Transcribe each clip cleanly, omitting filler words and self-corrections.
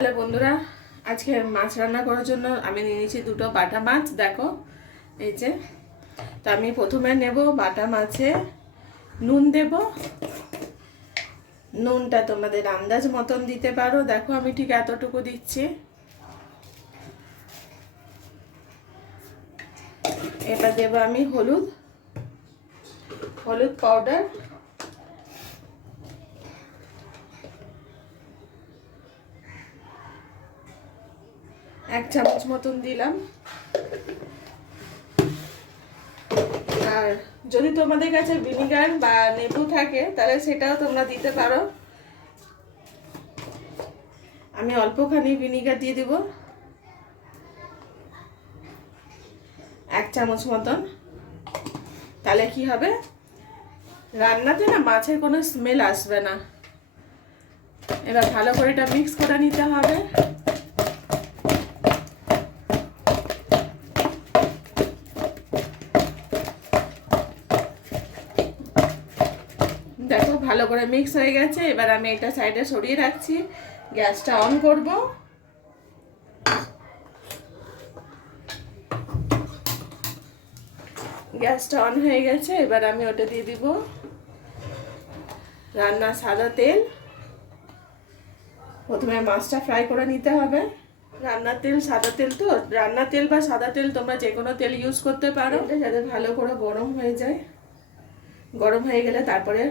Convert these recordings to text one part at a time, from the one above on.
তাহলে বন্ধুরা, আজকে মাছ রান্না করার জন্য আমি নিয়ে নিয়েছি দুটো বাটা মাছ। দেখো এই যে, তো আমি প্রথমে নেব বাটা মাছে নুন দেব। নুনটা তোমাদের আন্দাজ মতন দিতে পারো, দেখো আমি ঠিক এতটুকু দিচ্ছি। এবার দেব আমি হলুদ পাউডার, এক চামচ মতন দিলাম। আর যদি তোমাদের কাছে ভিনিগার বা লেবু থাকে তাহলে সেটাও তোমরা দিতে পারো। আমি অল্পখানি ভিনিগার দিয়ে দিব, এক চামচ মতন। তাহলে কি হবে, রান্নাতে না মাছের কোনো স্মেল আসবে না। এবার ভালো করে এটা মিক্স করে নিতে হবে। দেখো ভালো করে মিক্স হয়ে গেছে। এবার আমি এটা সাইডে সরিয়ে রাখছি, গ্যাসটা অন করব। গ্যাসটা অন হয়ে গেছে, এবার আমি ওটা দিয়ে দিব রান্নার সাদা তেল। প্রথমে মাছটা ফ্রাই করে নিতে হবে। রান্নার তেল সাদা তেল, তো রান্নার তেল বা সাদা তেল তোমরা যে কোনো তেল ইউজ করতে পারো, যাতে ভালো করে গরম হয়ে যায়। গরম হয়ে গেলে তারপরে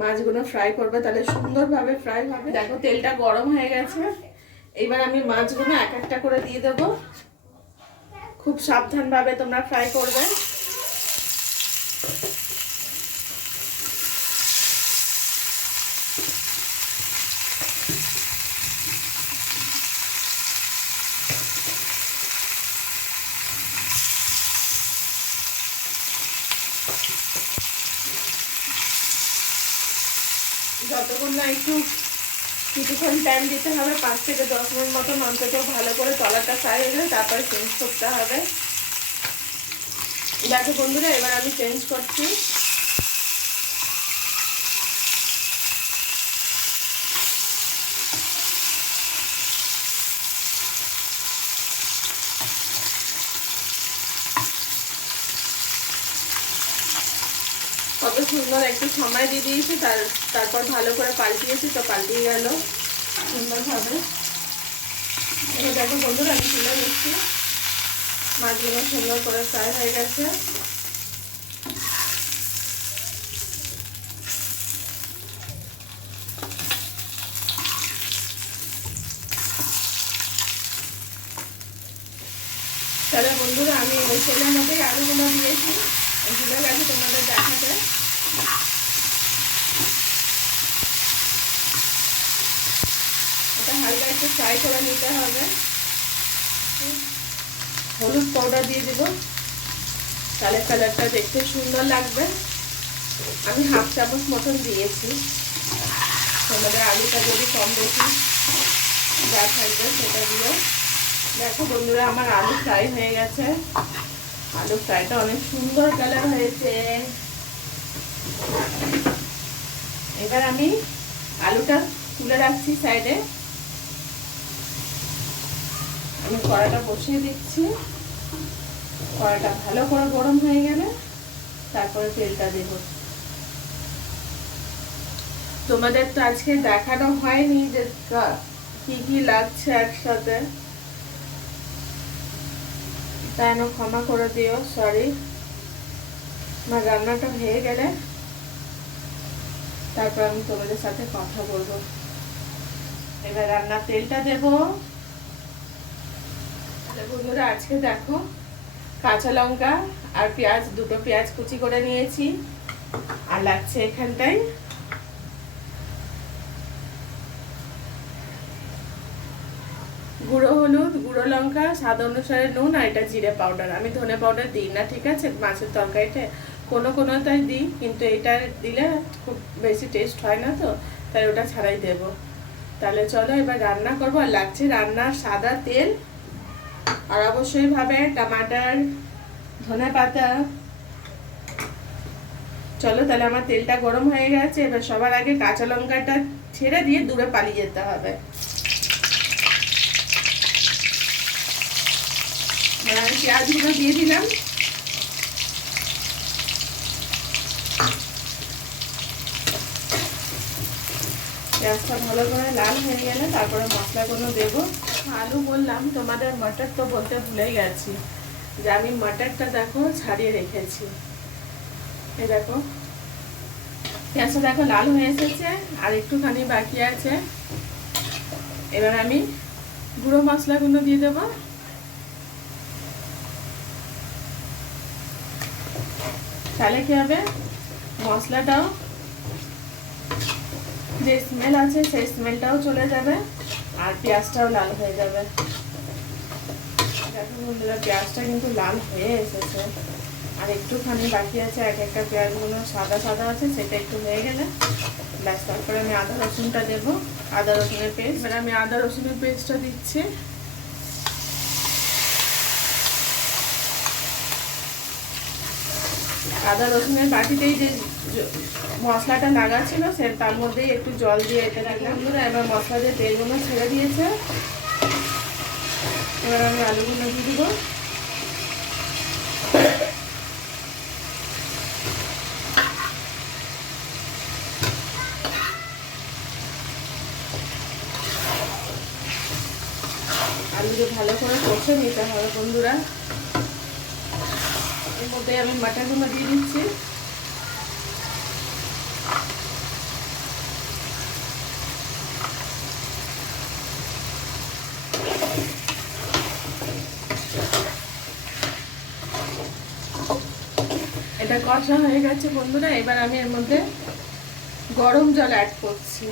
মাছগুলো ফ্রাই করবে, তাহলে সুন্দরভাবে ফ্রাই হবে। দেখো তেলটা গরম হয়ে গেছে, এবার আমি মাছগুলো এক একটা করে দিয়ে দেব। খুব সাবধানভাবে তোমরা ফ্রাই করবে। যতক্ষণ না একটু কিছুক্ষণ টাইম দিতে হবে, 5 থেকে 10 মিনিট মতন অন্তত, ভালো করে তলাটা ফ্রাই হয়ে গেলে তারপরে চেঞ্জ করতে হবে। দেখো বন্ধুরা, এবার আমি চেঞ্জ করছি। কত সুন্দর একটু সময় দিয়ে দিয়েছি, তারপর ভালো করে পাল্টিয়েছি, তো পাল্টিয়ে গেল সুন্দরভাবে। এবার দেখো বন্ধুরা, আমি তুলে নিচ্ছি। মাছগুলো সুন্দর করে ফ্রাই হয়ে গেছে। তাহলে বন্ধুরা, আমি ওই তেলের মধ্যেই আলুগুলো দিয়েছি, ভুলে গেছি তোমাদের দেখাতে। এটা হালকা একটু ফ্রাই করে নিতে হবে। হলুদ পাউডার দিয়ে দিব, তাহলে কালারটা দেখতে সুন্দর লাগবে। আমি হাফ চামচ মতন দিয়েছি। তোমাদের আলুটা যদি কম বেশি যা থাকবে সেটা দিও। দেখো বন্ধুরা, আমার আলু ফ্রাই হয়ে গেছে। আলু ফ্রাইটা অনেক সুন্দর কালার হয়েছে। এবার আমি আলুটা তুলে রাখছি সাইডে। আমি কড়াটা বসিয়ে দিচ্ছি। কড়াটা ভালো করে গরম হয়ে গেলে তারপরে তেলটা দেব। তোমাদের তো আজকে দেখানো হয়নি যে কি কি লাগছে একসাথে, তাই না, ক্ষমা করে দিও, সরি। আমার রান্নাটা হয়ে গেলে তারপর আমি তোমাদের সাথে কথা বলবো। এবার রান্নার তেলটা দেব। বন্ধুরা, আজকে দেখো কাঁচা লঙ্কা আর পেঁয়াজ, দুটো পেঁয়াজ কুচি করে নিয়েছি। আর লাগছে এখানটায় গুঁড়ো হলুদ, গুঁড়ো লঙ্কা, স্বাদ অনুসারে নুন, আর এটা জিরে পাউডার। আমি ধনে পাউডার দিই না, ঠিক আছে, মাছের তরকারিতে কোনোটাই দিই, কিন্তু এটা দিলে খুব বেশি টেস্ট হয় না, তো তাই ওটা ছাড়াই দেব। তাহলে চলো এবার রান্না করবো। আর লাগছে রান্নার সাদা তেল, আর অবশ্যই ভাবে টমাটার, ধনে পাতা। চলো তাহলে আমার তেলটা গরম হয়ে গেছে। এবার সবার আগে কাঁচা লঙ্কাটা ছেড়ে দিয়ে দূরে পালিয়ে যেতে হবে। পেঁয়াজগুলো দিয়ে দিলাম। পেঁয়াজটা ভালো করে লাল হয়ে গেলে তারপরে মশলাগুলো দেবো। আলু বললাম, তোমাদের মটর তো বলতে ভুলে গেছি যে আমি মটরটা দেখো ছাড়িয়ে রেখেছি। এই দেখো পেঁয়াজটা দেখো লাল হয়ে এসেছে, আর একটুখানি বাকি আছে। এবার আমি গুঁড়ো মশলাগুলো দিয়ে দেবো। তাহলে কি হবে, মশলাটাও যে স্মেল আছে সেই স্মেলটাও চলে যাবে, আর পেঁয়াজটাও লাল হয়ে যাবে। দেখো বন্ধুরা, পেঁয়াজটা কিন্তু লাল হয়ে এসেছে, আর একটুখানি বাকি আছে। এক একটা পেঁয়াজগুলো সাদা সাদা আছে, সেটা একটু হয়ে গেলে ব্যাস তারপরে আমি আদা রসুনটা দেবো, আদা রসুনের পেস্ট। এবার আমি আদা রসুনের পেস্টটা দিচ্ছি। আদা রসুনের বাটিতেই যে মশলাটা লাগা ছিল সে তার মধ্যেই একটু জল দিয়ে এটা দিলাম। এবার মশলা দিয়ে তেলগুলো ছেড়ে দিয়েছে। এবার আমি আলুগুলো দিয়ে দিব। আলুকে ভালো করে কষে নিতে হবে বন্ধুরা। এর মধ্যে আমি মাটনগুলো দিয়ে দিচ্ছি। এটা কষা হয়ে গেছে বন্ধুরা। এবার আমি এর মধ্যে গরম জল অ্যাড করছি।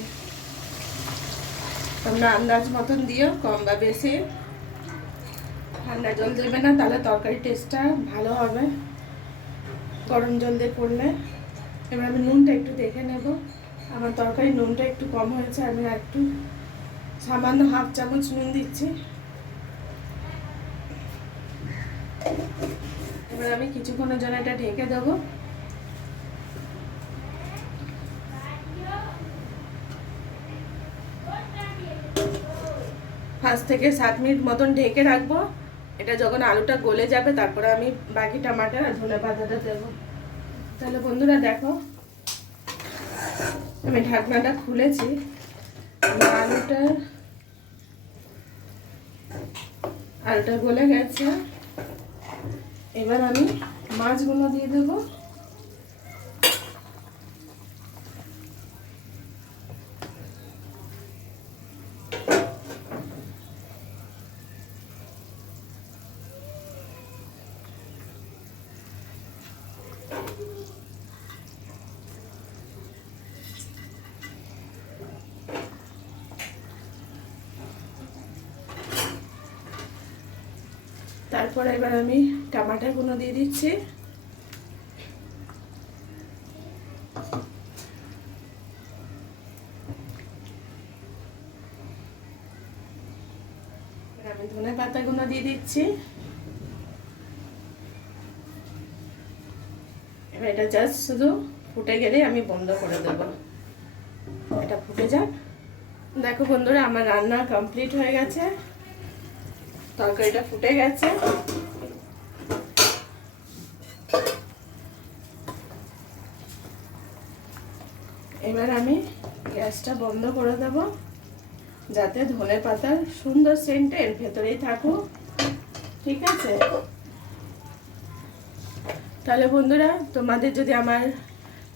তোমরা আন্দাজ মতন দিও, কম বা বেশি। ঠান্ডা জল দেবে না, তাহলে তরকারি টেস্টটা ভালো হবে গরম জল দিয়ে করলে। এবার আমি নুনটা একটু দেখে নেব। আমার তরকারি নুনটা একটু কম হয়েছে, আমি একটু সামান্য হাফ চামচ নুন দিচ্ছি। এবার আমি কিছুক্ষণের জন্য এটা ঢেকে দেবো। 5 থেকে 7 মিনিট মতন ঢেকে রাখবো। এটা যখন আলুটা গলে যাবে তারপরে আমি বাকি টমাটো আর ধনে পাতাটা দেবো। তাহলে বন্ধুরা দেখো, আমি ঢাকনাটা খুলেছি। আলুটা গলে গেছে। এবার আমি মাছগুলো দিয়ে দেবো। তারপরে এবার আমি টমাটোগুলো দিয়ে দিচ্ছি। আমি ধনে পাতাগুলো দিয়ে দিচ্ছি। এবার এটা জাস্ট শুধু ফুটে গেলে আমি বন্ধ করে দেব। এটা ফুটে যাক। দেখো বন্ধুরা, আমার রান্না কমপ্লিট হয়ে গেছে। তরকারিটা ফুটে গেছে। এবার আমি গ্যাসটা বন্ধ করে দেব, যাতে ধনে পাতার সুন্দর সেন্টটা এর ভেতরেই থাকুক। ঠিক আছে? তাহলে বন্ধুরা, তোমাদের যদি আমার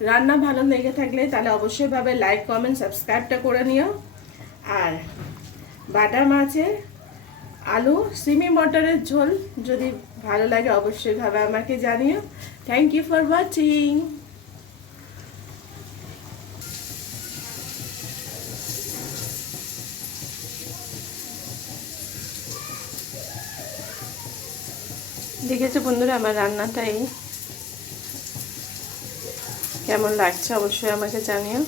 রান্না ভালো লেগে থাকলে তাহলে অবশ্যই ভাবে লাইক কমেন্ট সাবস্ক্রাইবটা করে নিও। আর বাটা মাছের আলু সিমি মটরের ঝোল যদি ভালো লাগে অবশ্যই ভাবে আমাকে জানিও। Thank you for watching. দেখেছো বন্ধুরা, আমার রান্নাটাই কেমন লাগছে অবশ্যই আমাকে জানিও।